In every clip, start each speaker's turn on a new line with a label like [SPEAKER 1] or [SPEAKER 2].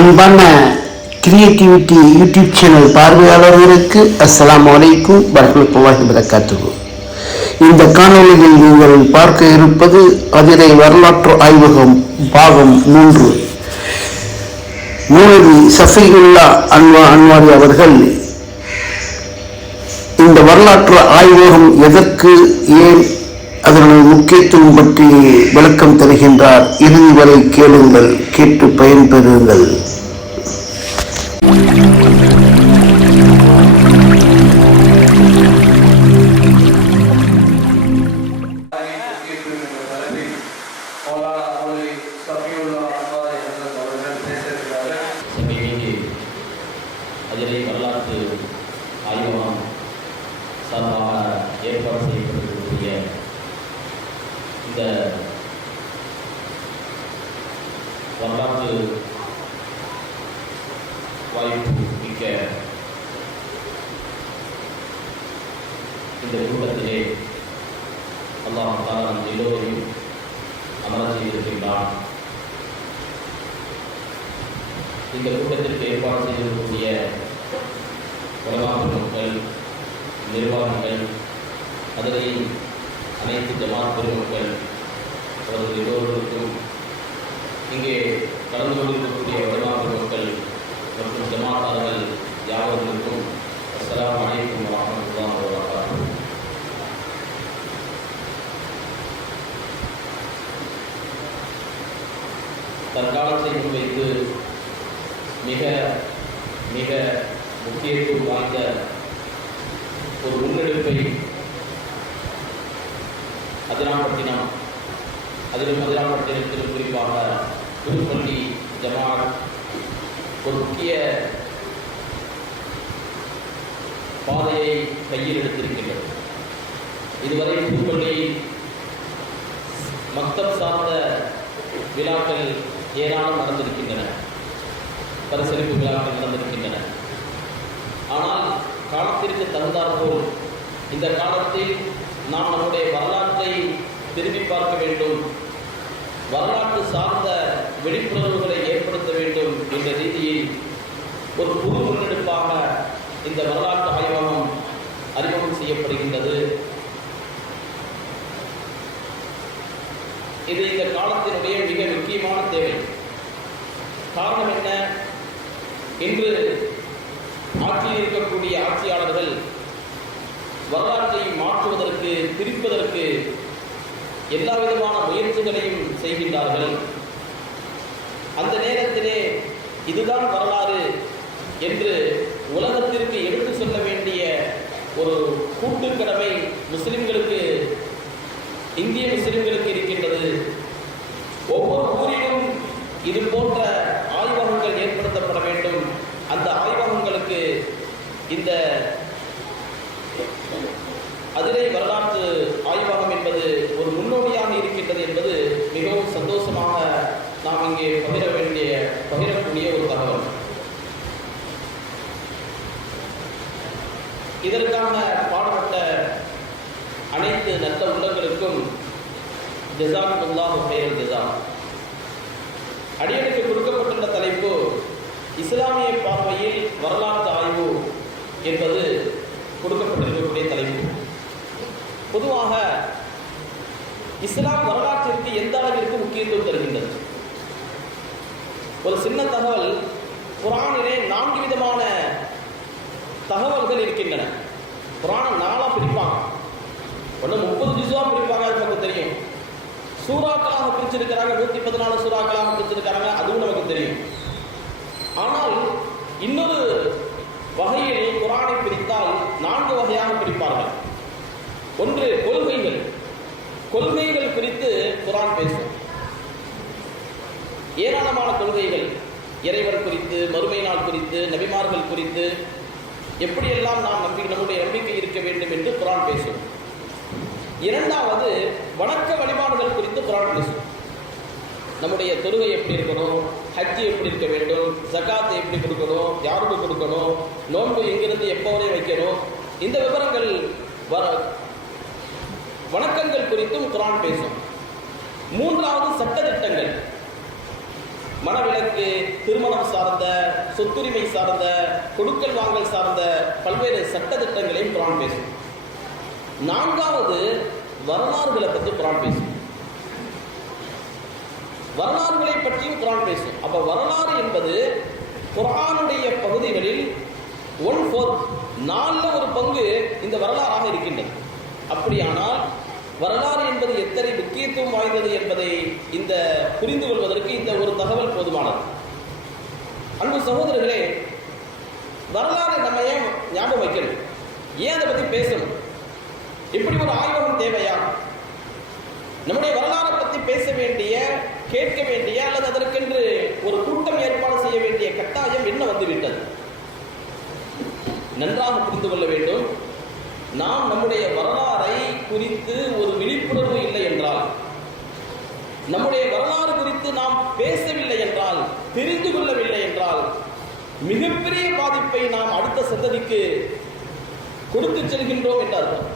[SPEAKER 1] அன்பான creativity YouTube channel பார்வையாளர்களுக்கு அஸ்லாம் அலைக்கும் வரஹ்மத்துல்லாஹி இந்த காணொலியில் நீங்கள் பார்க்க இருப்பது அதிரை வரலாற்று ஆய்வகம் பாகம் மூன்று. மூலவி சஃபிகுல்லா அன்வா அன்வாரி அவர்கள் இந்த வரலாற்று ஆய்வகம் எதற்கு ஏன் அதனுடைய முக்கியத்துவம் பற்றி விளக்கம் தருகின்றார். இறுதி வரை கேளுங்கள் கேட்டு பயன்பெறுங்கள்.
[SPEAKER 2] அனைத்து ஜமாத் பெருமக்கள் அவர்கள் எல்லோருக்கும் இங்கே கலந்து கொண்டிருக்கக்கூடிய உலகாப்பு பெருமக்கள் மற்றும் ஜமாத்தார்கள் யாவர்களுக்கும் அஸ்லாம் அனைத்தும் வரஹ்மத்துல்லாஹி வருவார்கள் தற்காலத்தை முன்வைத்து மிக மிக முக்கியத்துவம் வாய்ந்த ஒரு முன்னெடுப்பை அதிராம்பட்டினம் அதிலும் அதிராம்பட்டினத்திலும் குறிப்பாக திருப்பள்ளி ஜமாத் ஒரு முக்கிய பாதையை கையில் எடுத்திருக்கின்றது. இதுவரை திருப்பள்ளியில் மக்தப் சார்ந்த விழாக்கள் ஏராளம் நடந்திருக்கின்றன. பரிசளிப்பு விழாக்கள் நடந்திருக்கின்றன. ஆனால் காலத்திற்கு தகுந்தாற்போல் இந்த காலத்தில் நாம் நம்முடைய வரலாற்றை திரும்பி பார்க்க வேண்டும். வரலாற்று சார்ந்த விழிப்புணர்வுகளை ஏற்படுத்த வேண்டும் என்ற ரீதியில் ஒரு புது முன்னெடுப்பாக இந்த வரலாற்று ஆய்வகம் அறிமுகம் செய்யப்படுகின்றது. இது இந்த காலத்தினுடைய மிக முக்கியமான தேவை. காரணம் என்ன? இன்று ஆட்சியில் இருக்கக்கூடிய ஆட்சியாளர்கள் வரலாற்றை மாற்றுவதற்கு திரிப்பதற்கு எல்லா விதமான முயற்சிகளையும் செய்கின்றார்கள். அந்த நேரத்திலே இதுதான் வரலாறு என்று உலகத்திற்கு எடுத்து சொல்ல வேண்டிய ஒரு கூட்டுக்கடமை முஸ்லிம்களுக்கு இந்திய முஸ்லிம்களுக்கு இருக்கின்றது. ஒவ்வொரு ஊரிலும் இது போன்ற ஆய்வகங்கள் ஏற்படுத்தப்பட வேண்டும். அந்த ஆய்வகங்களுக்கு இந்த மதுரை வரலாற்று ஆய்வகம் என்பது ஒரு முன்னோடியாக இருக்கின்றது என்பது மிகவும் சந்தோஷமாக நாம் இங்கே பகிர வேண்டிய பகிரக்கூடிய ஒரு தகவல். இதற்கான பாடுபட்ட அனைத்து நல்ல உள்ளங்களுக்கும் ஜசாக்குல்லாஹு பெயர் ஜசா அடியனுக்கு கொடுக்கப்பட்டுள்ள தலைப்பு இஸ்லாமிய பார்வையில் வரலாற்று ஆய்வு என்பது கொடுக்கப்பட்டிருக்கும் பொதுவாக இஸ்லாம் வரலாற்றிற்கு எந்த அளவிற்கு முக்கியத்துவம் தருகின்றது? ஒரு சின்ன தகவல் குரானிலே நான்கு விதமான தகவல்கள் இருக்கின்றன. குரானை நாளாக பிரிப்பாங்க. ஒன்று முப்பது ஜிசுவாக பிரிப்பாங்க அது நமக்கு தெரியும். சூறாக்களாக பிரிச்சிருக்கிறாங்க நூற்றி பதினாலு சூறாக்களாக பிரிச்சிருக்கிறாங்க அதுவும் நமக்கு தெரியும். ஆனால் இன்னொரு வகையில் குரானை பிரித்தால் நான்கு வகையாக பிரிப்பார்கள். ஒன்று கொள்கைகள். கொள்கைகள் குறித்து குரான் பேசும். ஏராளமான கொள்கைகள். இறைவர் குறித்து மறுமை நாள் குறித்து நபிமார்கள் குறித்து எப்படியெல்லாம் நாம் நம்பி நம்முடைய நம்பிக்கை இருக்க வேண்டும் என்று குரான் பேசும். இரண்டாவது வணக்க வழிபாடுகள் குறித்து குரான் பேசும். நம்முடைய தொழுகை எப்படி இருக்கணும்? ஹஜ்ஜு எப்படி இருக்க வேண்டும்? ஜகாத் எப்படி கொடுக்கணும்? யாருக்கு கொடுக்கணும்? நோன்பு எங்கிருந்து எப்போ வரை வைக்கணும்? இந்த விவரங்கள் வர வணக்கங்கள் குறித்தும் குரான் பேசும். மூன்றாவது சட்ட திட்டங்கள் மனவிலக்கு திருமணம் சார்ந்த சொத்துரிமை சார்ந்த கொடுக்கல் வாங்கல் சார்ந்த பல்வேறு சட்ட திட்டங்களையும் குரான் பேசும். நான்காவது வரலாறுகளை பற்றி குரான் பேசும். வரலாறுகளை பற்றியும் குரான் பேசும். அப்ப வரலாறு என்பது குரானுடைய பகுதிகளில் ஒன் ஃபோர்த் நாலில் ஒரு பங்கு இந்த வரலாறாக இருக்கின்றது. அப்படியானால் வரலாறு என்பது எத்தனை முக்கியத்துவம் வாய்ந்தது என்பதை இந்த புரிந்து கொள்வதற்கு இந்த ஒரு தகவல் போதுமானது. அன்பு சகோதரர்களே வரலாறு நம்ம ஏன் ஞாபகம் வைக்கணும் ஏன் அதை பற்றி பேசணும்? இப்படி ஒரு ஆய்வகம் தேவையா? நம்முடைய வரலாறை பற்றி பேச வேண்டிய கேட்க வேண்டிய அல்லது அதற்கென்று ஒரு கூட்டம் ஏற்பாடு செய்ய வேண்டிய கட்டாயம் என்ன வந்துவிட்டது? நன்றாக புரிந்து கொள்ள வேண்டும். நாம் நம்முடைய வரலாறு குறித்து ஒரு விழிப்புணர்வு இல்லை என்றால் நம்முடைய வரலாறு குறித்து நாம் பேசவில்லை என்றால் தெரிந்து கொள்ளவில்லை என்றால் மிகப்பெரிய பாதிப்பை நாம் அடுத்த சந்ததிக்கு கொடுத்து செல்கின்றோம் என்று அர்த்தம்.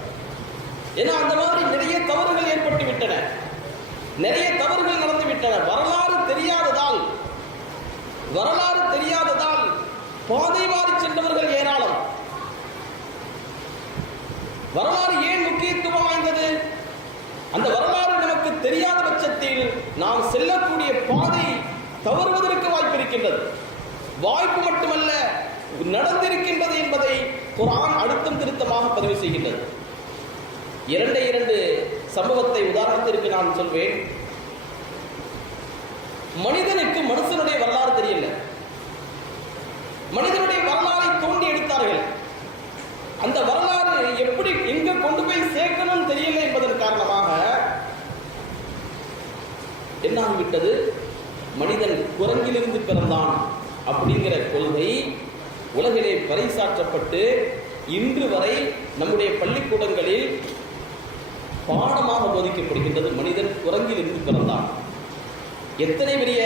[SPEAKER 2] ஏன்னா அந்த மாதிரி நிறைய தவறுகள் ஏற்பட்டு விட்டன. நிறைய தவறுகள் நடந்து விட்டன. வரலாறு தெரியாததால் வரலாறு தெரியாததால் பாதை மாறி சென்றவர்கள் ஏராளம் வரலாறு ஏன் முக்கியத்துவம் வாய்ந்தது? அந்த வரலாறு நமக்கு தெரியாத பட்சத்தில் நாம் செல்லக்கூடிய பாதை தவறுவதற்கு வாய்ப்பு இருக்கின்றது. வாய்ப்பு மட்டுமல்ல நடந்திருக்கின்றது என்பதை குரான் அழுத்தம் திருத்தமாக பதிவு செய்கின்றது. இரண்டு இரண்டு சம்பவத்தை உதாரணத்திற்கு நான் சொல்வேன். மனிதனுக்கு மனுஷனுடைய வரலாறு தெரியல. மனிதனுடைய வரலாறை தோண்டி எடுத்தார்கள். அந்த வரலாறு எப்படி எங்க கொண்டு போய் சேர்க்கணும் தெரியல என்பதன் காரணமாக என்ன ஆகிவிட்டது மனிதன் குரங்கிலிருந்து பிறந்தான் அப்படிங்கிற கொள்கை உலகிலே பறைசாற்றப்பட்டு இன்று வரை நம்முடைய பள்ளிக்கூடங்களில் பாடமாக போதிக்கப்படுகின்றது. மனிதன் குரங்கில் இருந்து பிறந்தான். எத்தனை பெரிய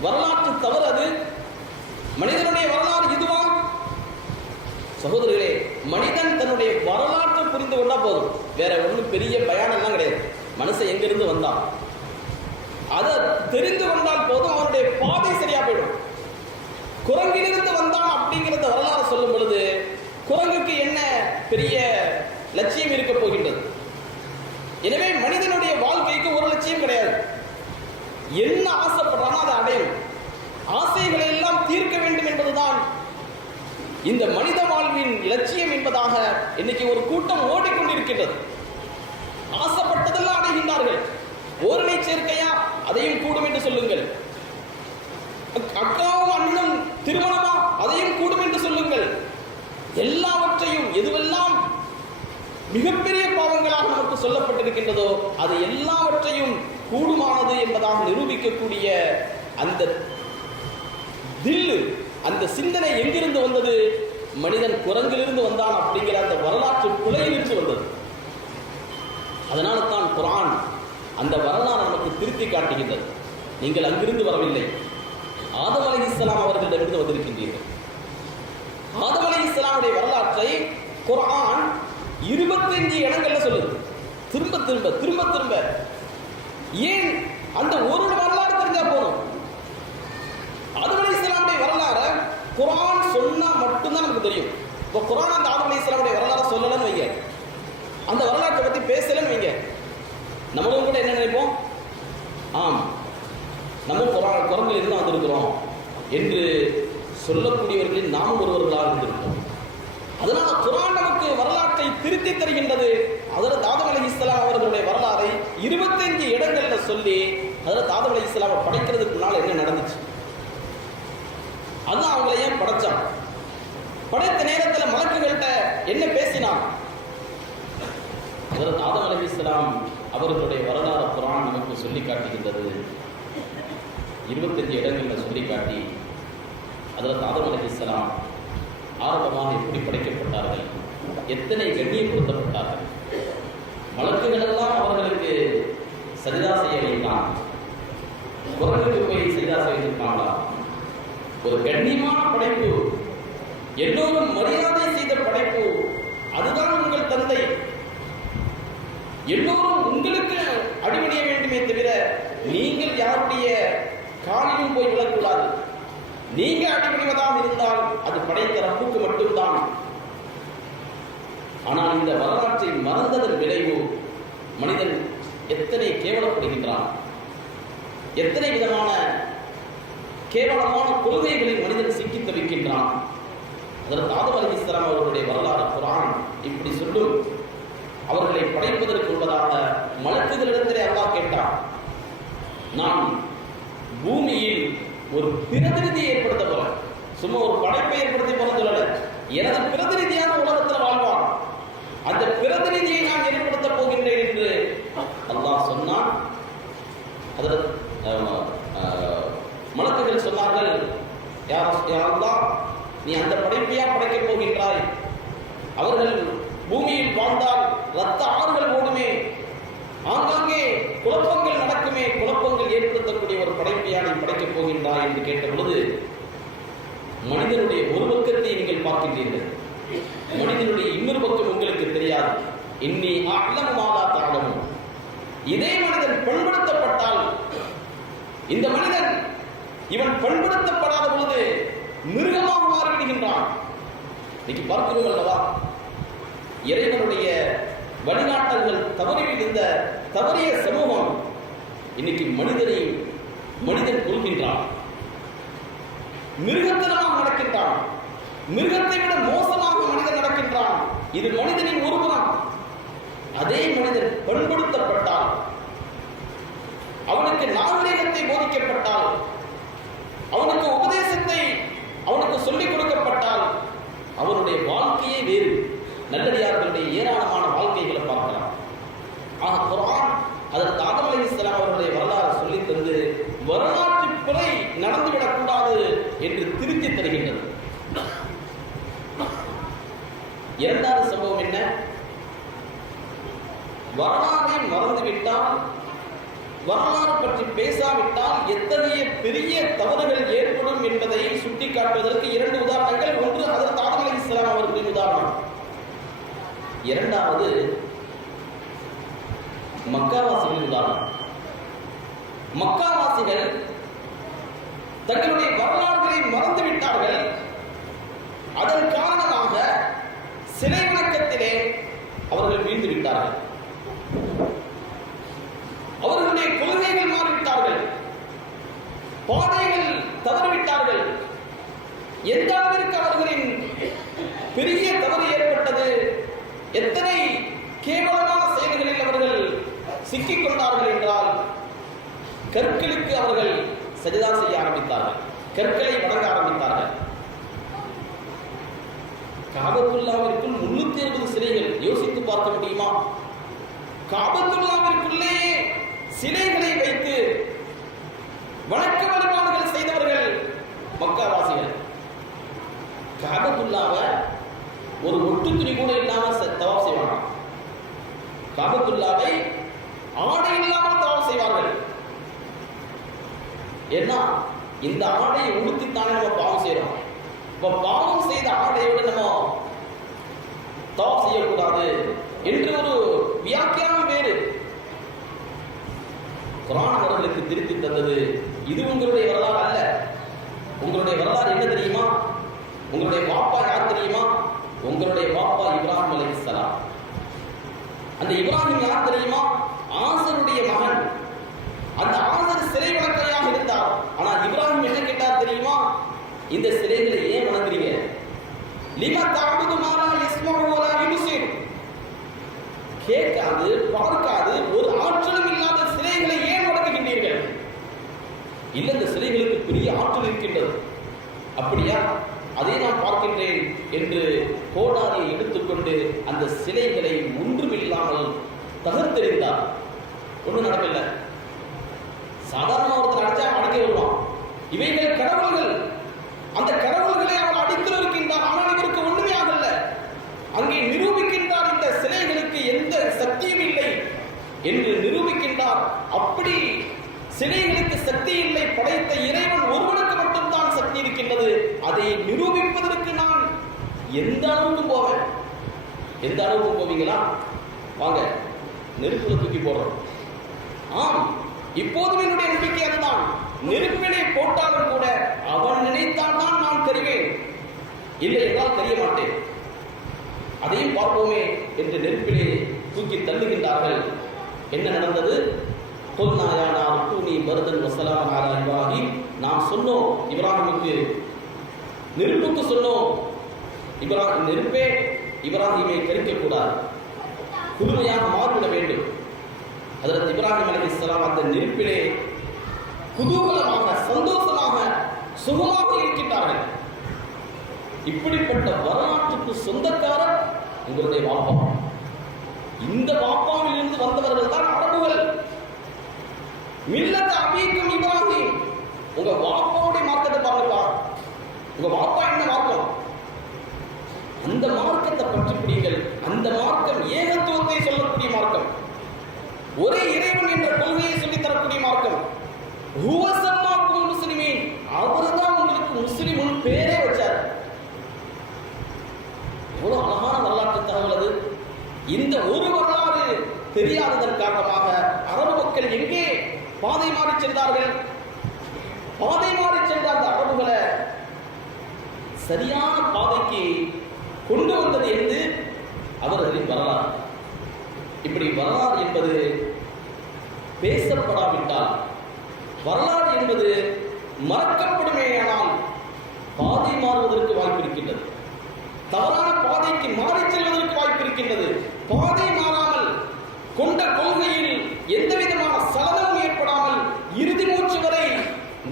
[SPEAKER 2] வரலாற்று தவறு அது? மனிதனுடைய வரலாறு இதுவாக சகோதரர்களே மனிதன் தன்னுடைய வரலாற்றை புரிந்து கொண்டா போதும். வேற ஒன்றும் பெரிய பயானம்லாம் கிடையாது. மனுஷன் எங்கிருந்து வந்தான்? அதை தெரிந்து கொண்டால் போதும் அவனுடைய பாதை சரியா போயிடும். குரங்கிலிருந்து வந்தான் அப்படிங்கிறத வரலாறு சொல்லும் பொழுது குரங்குக்கு என்ன பெரிய லட்சியம் இருக்க போகின்றது? எனவே மனிதனுடைய வாழ்க்கைக்கு ஒரு லட்சியம் கிடையாது. என்ன ஆசைப்படுறானோ அதை அடையும் ஆசைகளை எல்லாம் தீர்க்க வேண்டும் என்பதுதான் இந்த மனித வாழ்வின் இலட்சியம் என்பதாக இன்னைக்கு ஒரு கூட்டம் ஓடிக்கொண்டிருக்கின்றது. ஆசைப்பட்டதெல்லாம் அடைகின்றார்கள். ஓரணை சேர்க்கையா? அதையும் கூடும் என்று சொல்லுங்கள். அக்காவும் அண்ணனும் திருமணமா? அதையும் கூடும் என்று சொல்லுங்கள். எல்லாவற்றையும் எதுவெல்லாம் மிகப்பெரிய பாவங்களாக நமக்கு சொல்லப்பட்டிருக்கின்றதோ அது எல்லாவற்றையும் கூடுமானது என்பதாக நிரூபிக்கக்கூடிய அந்த தில்லு அந்த சிந்தனை எங்கிருந்து வந்தது? மனிதன் குரங்கிலிருந்து வந்தான் அப்படிங்கிற அந்த வரலாற்று குலையிலிருந்து வந்தது. அதனால தான் குரான் அந்த வரலாறு நமக்கு திருத்தி காட்டுகின்றது. நீங்கள் அங்கிருந்து வரவில்லை. ஆதம் அலி இஸ்லாம் அவர்களிடமிருந்து வந்திருக்கின்றீர்கள். ஆதம் அலி இஸ்லாமுடைய வரலாற்றை குரான் இருபத்தஞ்சு இடங்கள்ல சொல்லுது. திரும்ப திரும்ப திரும்ப திரும்ப. ஏன் அந்த ஒரு வரலாறு தெரிஞ்சா போதும் ஆதம் அலை இஸ்லாமுடைய குரான் சொன்னால் மட்டும்தான் நமக்கு தெரியும். இப்போ குரான் அந்த ஆதம் இஸ்லாமுடைய வரலாறு சொல்லலன்னு வைங்க. அந்த வரலாற்றை பற்றி பேசலன்னு வைங்க. நம்மளும் கூட என்ன நினைப்போம்? ஆம். நம்ம குரான் குரங்கில் இருந்து வந்திருக்கிறோம் என்று சொல்லக்கூடியவர்களில் நாம் ஒருவர்களாக இருந்திருக்கிறோம். அதனால குரான் நமக்கு வரலாற்றை திருத்தி தருகின்றது அதில் தாதம் அலி இஸ்லாம் அவர்களுடைய வரலாறை இருபத்தஞ்சு இடங்களில் சொல்லி அதில் தாதம் அலி இஸ்லாமை படைக்கிறதுக்கு முன்னால் என்ன நடந்துச்சு? அதான் அவங்களை ஏன் படைச்சான்? படைத்த நேரத்தில் மலக்குகள்கிட்ட என்ன பேசினான்? அதற்கு ஆதம் அலி இஸ்லாம் அவர்களுடைய வரலாறு குரான் நமக்கு சொல்லி காட்டுகின்றது. இருபத்தஞ்சு இடங்களில் சொல்லி காட்டி அதில் ஆதம் அலி இஸ்லாம் ஆரம்பமாக எப்படி படைக்கப்பட்டார்கள்? எத்தனை கண்ணியப்படுத்தப்பட்டார்கள்? மலக்குகளெல்லாம் அவர்களுக்கு சரிதா செய்ய வைத்தான் குரலுக்கு போய் சரிதா செய்திருக்காங்களா? ஒரு கண்ணியமான படைப்பு. எல்லோரும் மரியாதை செய்த படைப்பு. அதுதான் உங்கள் தந்தை. எல்லோரும் உங்களுக்கு அடிபணிய வேண்டுமே தவிர நீங்கள் யாருடைய காலிலும் போய் விழக்கூடாது. நீங்க அடிபணிவதாக இருந்தால் அது படைத்த ரப்புக்கு மட்டும்தான். ஆனால் இந்த வரலாற்றை மறந்ததன் விளைவு மனிதன் எத்தனை கேவலப்படுகின்றான்? எத்தனை விதமான கேவலமான கொள்கைகளை மனிதன் சிக்கி தவிக்கின்றான். அதற்கு ஆதம் அலி இஸ்லாம் அவர்களுடைய வரலாறு குரான் இப்படி சொல்லும். அவர்களை படைப்பதற்கு உள்ளதாக மலக்குகளிடத்திலே அல்லாஹ் கேட்டான். நான் பூமியில் ஒரு பிரதிநிதியை ஏற்படுத்த போறேன். சும்மா ஒரு படைப்பை ஏற்படுத்தி போற சொல்லல. எனது பிரதிநிதியான உலகத்தில் வாழ்வான். அந்த பிரதிநிதியை நான் ஏற்படுத்த போகின்றேன் என்று அல்லாஹ் சொன்னான். அதில் யார் யாரெல்லாம் நீ அந்த படைப்பையா படைக்கப் போகின்றாய். அவர்கள் பூமியில் வாழ்ந்தால் ரத்த ஆறுகள் ஓடுமே ஆங்காங்கே குழப்பங்கள் நடக்குமே. குழப்பங்கள் ஏற்படுத்தக்கூடிய ஒரு படைப்பையா நீ படைக்கப் போகின்றாய் என்று கேட்ட பொழுது மனிதனுடைய ஒரு பக்கத்தை நீங்கள் பார்க்கின்றீர்கள். மனிதனுடைய இன்னொரு பக்கம் உங்களுக்கு தெரியாது. இன்னி அகலம் மாதா தாளமும் இதே மனிதன் பண்படுத்தப்பட்டால் இந்த மனிதன் இவன் பண்படுத்தப்படாத பொழுது மிருகமாக மாறிவிடுகின்றான். இன்னைக்கு பார்க்கிறோம் அல்லவா? இறைவனுடைய வழிகாட்டல்கள் தவறி விழுந்த தவறிய சமூகம் இன்னைக்கு மனிதனை மனிதன் கொள்கின்றான் மிருகத்தனமாக நடக்கின்றான். மிருகத்தை விட மோசமாக மனிதன் நடக்கின்றான். இது மனிதனின் ஒருபுறம் அதே மனிதன் பண்படுத்தப்பட்டால் அவனுக்கு நாகரீகத்தை போதிக்கப்பட்டால் அவனுக்கு உபதேசத்தை அவனுக்கு சொல்லிக் கொடுக்கப்பட்டால் அவனுடைய வாழ்க்கையே வேறு. நல்லடியார்களுடைய ஏராளமான வாழ்க்கைகளை பார்க்கலாம். ஆக குரான் அதற்கு ஆதம் அலி இஸ்லாம் அவருடைய வரலாறு சொல்லித் தந்து வரலாற்று பிழை நடந்துவிடக்கூடாது என்று திருத்தி தருகின்றது. இரண்டாவது சம்பவம் என்ன? வரலாறை மறந்துவிட்டால் வரலாறு பற்றி பேசாவிட்டால் எத்தகைய பெரிய தவறுகள் ஏற்படும் என்பதை சுட்டிக்காட்டுவதற்கு இரண்டு உதாரணங்கள். ஒன்று அதற்கு ஆதம் இஸ்லாம் அவர்களின் உதாரணம். இரண்டாவது மக்காவாசிகளின் உதாரணம். மக்காவாசிகள் தங்களுடைய வரலாறுகளை மறந்து விட்டார்கள். அதன் காரணமாக சிலை வணக்கத்திலே அவர்கள் வீழ்ந்து விட்டார்கள். அவர்களுடைய கொள்கைகள் மாறிவிட்டார்கள். பாதைகள் தவறிவிட்டார்கள். எந்த அளவிற்கு அவர்களின் பெரிய தவறு ஏற்பட்டது. எத்தனை கேவலமான செயல்களில் அவர்கள் சிக்கிக் கொண்டார்கள் என்றால் கற்களுக்கு அவர்கள் சஜிதா செய்ய ஆரம்பித்தார்கள். கற்களை வணங்க ஆரம்பித்தார்கள். காபத்துல்லாவிற்குள் முன்னூத்தி எழுபது சிலைகள். யோசித்து பார்க்க முடியுமா? காபத்துல்லாவிற்குள்ளேயே சிலைகளை வைத்து வணக்க வழிபாடுகள் செய்தவர்கள் மக்காவாசிகள். காபத்துல்லாவை ஒரு ஒட்டு துணி கூட இல்லாம தவா செய்வாங்க. காபத்துல்லாவை ஆடை இல்லாமல் தவா செய்வார்கள். ஏன்னா இந்த ஆடையை உடுத்தித்தானே நம்ம பாவம் செய்யறோம். இப்ப பாவம் செய்த ஆடையோடு நம்ம தவா செய்யக்கூடாது என்று ஒரு வியாக்கியானம் குரான் அவர்களுக்கு திருப்பி தந்தது. இது உங்களுடைய வரலாறு அல்ல. உங்களுடைய வரலாறு என்ன தெரியுமா? உங்களுடைய பாப்பா யார் தெரியுமா? உங்களுடைய பாப்பா இப்ராஹிம் அலைஹிஸ்ஸலாம் அந்த இப்ராஹிம் யார் தெரியுமா? ஆசருடைய மகன். அந்த ஆசர் சிலை வழக்கையாக இருந்தார். ஆனா இப்ராஹிம் என்ன கேட்டார் தெரியுமா? இந்த சிலைகளை ஏன் வணங்குறீங்க லிமா தாபுது மாலா யஸ்மஹு வலா யுப்சிர். கேட்காது பார்க்காது ஒரு ஆற்றலும் இல்லாத சிலைகளை ஏன் வணங்குகின்றீர்கள் இல்ல இந்த சிலைகளுக்கு பெரிய ஆற்றல் இருக்கின்றது. அப்படியா? அதை நான் பார்க்கின்றேன் என்று கோடாரியை எடுத்துக்கொண்டு அந்த சிலைகளை ஒன்றுமில்லாமல் தகர்த்தெறிந்தார். ஒன்றும் நடக்கல. சாதாரண ஒருத்தர் அடிச்சா அடக்கி வருவான். இவைகள் கடவுள்கள். அந்த கடவுள்களை அவர் அடித்து இருக்கின்றார் ஆனால் இவருக்கு ஒண்ணுமே ஆகல. அங்கே நிரூபிக்கின்றார் இந்த சிலைகளுக்கு எந்த சக்தியும் இல்லை என்று நிரூபிக்கின்றார். அப்படி சிலைகளுக்கு சக்தி இல்லை படைத்த இறைவன் ஒருவனுக்கு மட்டும்தான் சக்தி இருக்கின்றது. அதை நிரூபிப்பதற்கு நான் எந்த அளவுக்கு போவேன்? எந்த அளவுக்கு போவீங்களா? வாங்க நெருப்புல தூக்கி போடுறோம். ஆம் இப்போதும் என்னுடைய நம்பிக்கை அதுதான். நெருப்பினை போட்டாலும் கூட அவன் நினைத்தால் தான் நான் தெரிவேன் இல்லை என்றால் தெரிய மாட்டேன். அதையும் பார்ப்போமே என்று நெருப்பிலே தூக்கி தள்ளுகின்றார்கள். என்ன நடந்தது? கொல்நாயானா ருக்கூனி பரதன் வசலாம் ஆலா நாம் சொன்னோம் இப்ராஹிமுக்கு நெருப்புக்கு சொன்னோம். இப்ராஹிம் நெருப்பே இப்ராஹிமை கழிக்கக்கூடாது. புதுமையாக மாறிவிட வேண்டும். அதற்கு இப்ராஹிம் அலைஹிஸ்ஸலாம் அந்த நெருப்பிலே குதூகலமாக சந்தோஷமாக சுகமாக இருக்கின்றார்கள். இப்படிப்பட்ட வரலாற்றுக்கு சொந்தக்காரர் உங்களுடைய வாப்பா இந்த வாப்பாவில் இருந்து வந்தவர்கள் தான் அரபுகள். மில்லத் அபீக்கும் இப்ராஹிம். உங்க வாப்பாவுடைய மார்க்கத்தை பாருங்கப்பா. உங்க வாப்பா என்ன மார்க்கம்? அந்த மார்க்கத்தை பற்றி பிடிங்கள் அந்த மார்க்கம் ஏகத்துவத்தை சொல்லக்கூடிய மார்க்கம். ஒரே இறைவன் என்ற கொள்கையை சொல்லித் தரக்கூடிய மார்க்கம் ஹுவசம்மாக்கும் சம்மாக்கும் முஸ்லிமீன். அவர்தான் உங்களுக்கு முஸ்லிமுன் பேரே வச்சார். எவ்வளவு அழகான வரலாற்று தகவல் அது. இந்த ஒரு வரலாறு தெரியாததன் காரணமாக அரபு மக்கள் எங்கே பாதை மாறி சென்றார்கள். பாதை மாறி சென்ற அந்த அரபுகளை சரியான பாதைக்கு கொண்டு வந்தது என்று அவர்களின் வரலாறு. இப்படி வரலாறு என்பது பேசப்படாவிட்டால் வரலாறு என்பது மறக்கப்படுமேயானால் பாதை மாறுவதற்கு வாய்ப்பு இருக்கின்றது. தவறான பாதைக்கு மாறி செல்வதற்கு வாய்ப்பு இருக்கின்றது. பாதை மாறாமல் கொண்ட கொள்கையில் எந்தவித விதமான சலனமும் ஏற்படாமல் இறுதி மூச்சு வரை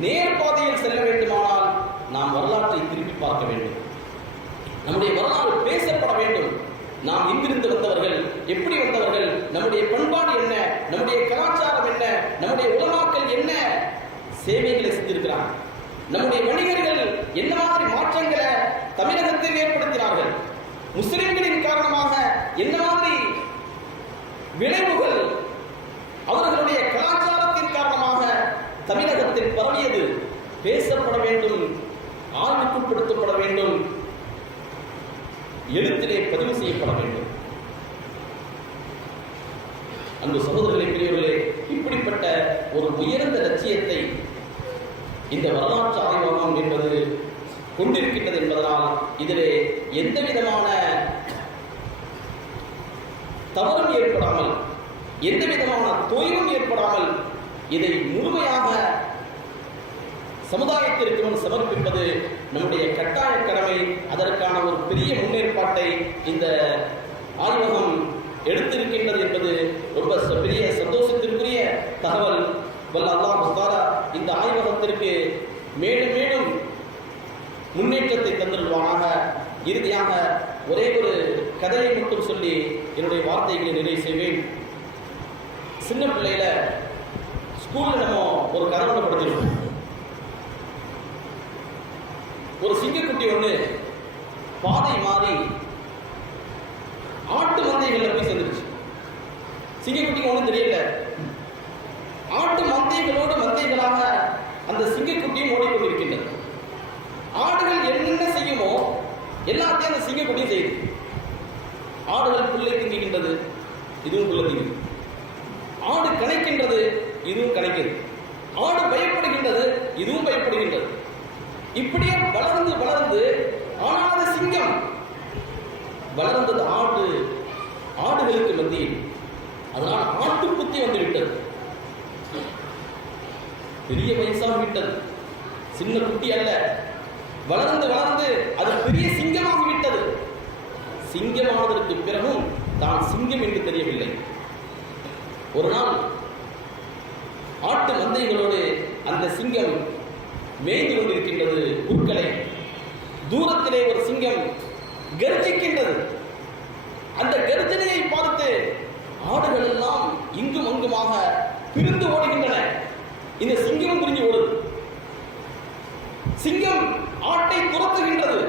[SPEAKER 2] நேர் பாதையில் செல்ல வேண்டுமானால் நாம் திருப்பி பார்க்க வேண்டும். நம்முடைய வரலாறு பேசப்பட வேண்டும். நாம் எங்கிருந்து வந்தவர்கள் எப்படி வந்தவர்கள் நம்முடைய பண்பாடு என்ன நம்முடைய கலாச்சாரம் என்ன நம்முடைய உலமாக்கள் என்ன? சேவைகளை செஞ்சிருக்கிறாங்க நம்முடைய வணிகர்கள் என்ன மாதிரி மாற்றங்களை தமிழகத்தில் ஏற்படுத்தினார்கள்? முஸ்லிம்களின் காரணமாக என்ன மாதிரி விளைவுகள் அவர்களுடைய கலாச்சாரத்தின் காரணமாக தமிழகத்தில் பரவியது? பேசப்பட வேண்டும். ஆய்வுக்குட்படுத்தப்பட வேண்டும். எழுத்திலே பதிவு செய்யப்பட வேண்டும். அந்த சகோதரர்களை பெரியவர்களே இப்படிப்பட்ட ஒரு உயர்ந்த லட்சியத்தை இந்த வரலாற்று ஆய்வகம் என்பது கொண்டிருக்கின்றது என்பதனால் இதிலே எந்த விதமான தவறும் ஏற்படாமல் எந்த விதமான தொய்வும் ஏற்படாமல் இதை முழுமையாக சமுதாயத்திற்கு முன் சமர்ப்பிப்பது நம்முடைய கட்டாய கடமை. அதற்கான ஒரு பெரிய முன்னேற்பாட்டை இந்த ஆய்வகம் எடுத்திருக்கின்றது என்பது ரொம்ப ச- பெரிய சந்தோஷத்திற்குரிய தகவல். வல்ல அல்லாஹ் இந்த ஆய்வகத்திற்கு மேலும் மேலும் முன்னேற்றத்தை தந்திருவானாக. இறுதியாக ஒரே ஒரு கதையை மட்டும் சொல்லி என்னுடைய வார்த்தைகளை நிறைவு செய்வேன். சின்ன பிள்ளையில ஸ்கூல்ல நம்ம ஒரு கதை ஒன்று படிச்சிருக்கோம் ஒரு சிங்கக்குட்டி ஒண்ணு பாதை மாறி ஆட்டு மந்தைகள்ல போய் சேர்ந்துருச்சு சிங்கக்குட்டிக்கு ஒண்ணும் தெரியல ஆட்டு மந்தைகளோடு மந்தைகளாக அந்த சிங்கக்குட்டியும் ஓடிக்கொண்டிருக்கின்றது ஆடுகள் என்னென்ன செய்யுமோ எல்லாத்தையும் அந்த சிங்கக்குட்டியும் செய்யுது ஆடுகள் புல்லை திங்குகின்றது இதுவும் புல்லை திங்குது ஆடு கணைக்கின்றது இதுவும் கணைக்குது ஆடு பயப்படுகின்றது இதுவும் பயப்படுகின்றது இப்படியே வளர்ந்து வளர்ந்து ஆனால் அது சிங்கம் வளர்ந்தது ஆடு ஆடுகளுக்கு அதனால் ஆட்டு புத்தி வந்து விட்டது. பெரிய வயசாக விட்டது. சின்ன குட்டி அல்ல. வளர்ந்து வளர்ந்து அது பெரிய சிங்கமாக விட்டது. சிங்கமானதற்கு பிறகும் தான் சிங்கம் என்று தெரியவில்லை. ஒரு நாள் ஆட்டு மந்தைகளோடு அந்த சிங்கம் மேய்ந்து கொண்டிருக்கின்றது. புற்களை தூரத்திலே ஒரு சிங்கம் கர்ஜிக்கின்றது. அந்த கர்ஜனையை பார்த்து ஆடுகள் எல்லாம் இங்கும் அங்குமாக பிரிந்து ஓடுகின்றன. இந்த சிங்கமும் பிரிஞ்சு ஓடுது சிங்கம் ஆட்டை துரத்துகின்றது.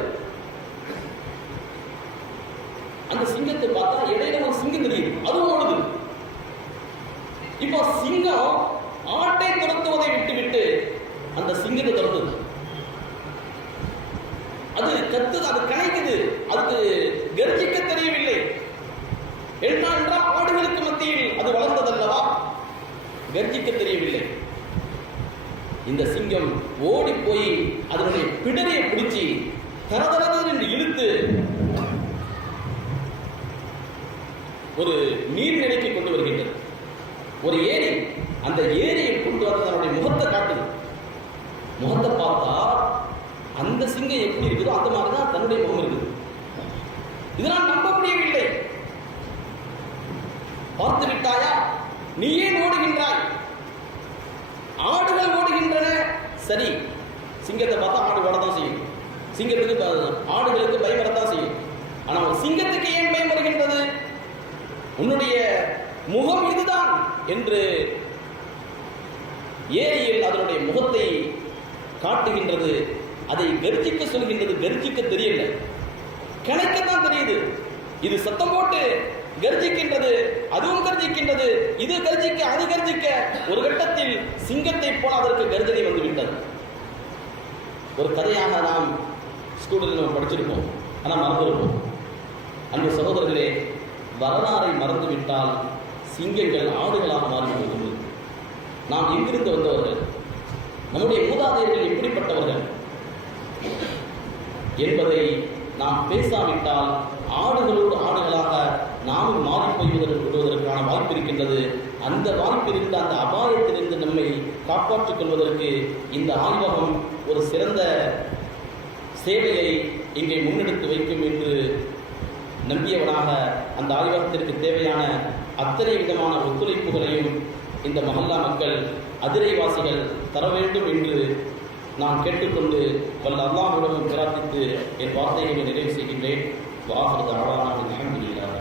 [SPEAKER 2] அந்த சிங்கத்தை பார்த்தா இடையில ஒரு சிங்கம் தெரியுது அதுவும் ஓடுது. இப்போ சிங்கம் ஆட்டை துரத்துவதை விட்டுவிட்டு அந்த சிங்கத்தை துரத்துது. அது கத்துது அது கனைக்குது அதுக்கு கர்ஜிக்க எழுமா ஆடுகளுக்கு மத்தியில் அது வளர்ந்ததல்லவா? கர்ஜிக்க தெரியவில்லை. இந்த சிங்கம் ஓடி போய் அதனுடைய பிடரை பிடிச்சி தரதரது என்று இழுத்து ஒரு நீர்நிலைக்கு கொண்டு வருகின்றது. ஒரு ஏரி அந்த ஏரியை கொண்டு வர தன்னுடைய முகத்தை காட்டுது. முகத்தை பார்த்தா அந்த சிங்கம் எப்படி இருக்குதோ அந்த மாதிரிதான் தன்னுடைய முகம் இருக்குது. இதனால் நம்ப முடியவில்லை. பார்த்து விட்டாயா நீ ஏன் ஓடுகின்றாய் ஆடுகள் ஓடுகின்றன சரி சிங்கத்தை பார்த்தா ஆடு ஓடத்தான் செய்யும். சிங்கத்துக்கு ஆடுகளுக்கு பயமரத்தான் செய்யும். ஆனால் ஒரு சிங்கத்துக்கு ஏன் பயம் வருகின்றது? உன்னுடைய முகம் இதுதான் என்று ஏரியில் அதனுடைய முகத்தை காட்டுகின்றது. அதை கர்ஜிக்க சொல்கின்றது. கர்ஜிக்க தெரியல. கிளைக்கத்தான் தெரியுது. இது சத்தம் போட்டு கர்ஜிக்கின்றது அதுவும் கர்ஜிக்கின்றது. இது கர்ஜிக்க அது கர்ஜிக்க. ஒரு கட்டத்தில் சிங்கத்தை போல அதற்கு கர்ஜனை வந்து விட்டது ஒரு கதையாக நாம் ஸ்கூலில் நம்ம படிச்சிருப்போம். ஆனால் மறந்துருப்போம் அந்த சகோதரர்களே வரலாறை மறந்துவிட்டால் சிங்கங்கள் ஆடுகளாக மாறிவிடுகிறது. நாம் எங்கிருந்து வந்தவர்கள் நம்முடைய மூதாதையர்கள் எப்படிப்பட்டவர்கள் என்பதை நாம் பேசாவிட்டால் ஆடுகளோடு ஆடுகளாக நாமும் மாறிப் போய்வதற்கு விடுவதற்கான வாய்ப்பு இருக்கின்றது. அந்த வாய்ப்பிலிருந்து அந்த அபாயத்திலிருந்து நம்மை காப்பாற்றிக் கொள்வதற்கு இந்த ஆய்வகம் ஒரு சிறந்த சேவையை இங்கே முன்னெடுத்து வைக்கும் என்று நம்பியவனாக அந்த ஆய்வகத்திற்கு தேவையான அத்தனை விதமான ஒத்துழைப்புகளையும் இந்த மஹல்லா மக்கள் அதிரைவாசிகள் தர வேண்டும் என்று நான் கேட்டுக்கொண்டு வல்ல அல்லாஹுடன் பிரார்த்தித்து என் வார்த்தைகளை நிறைவு செய்கின்றேன். வாசல் தாராளமாக அல்ஹம்துலில்லாஹி.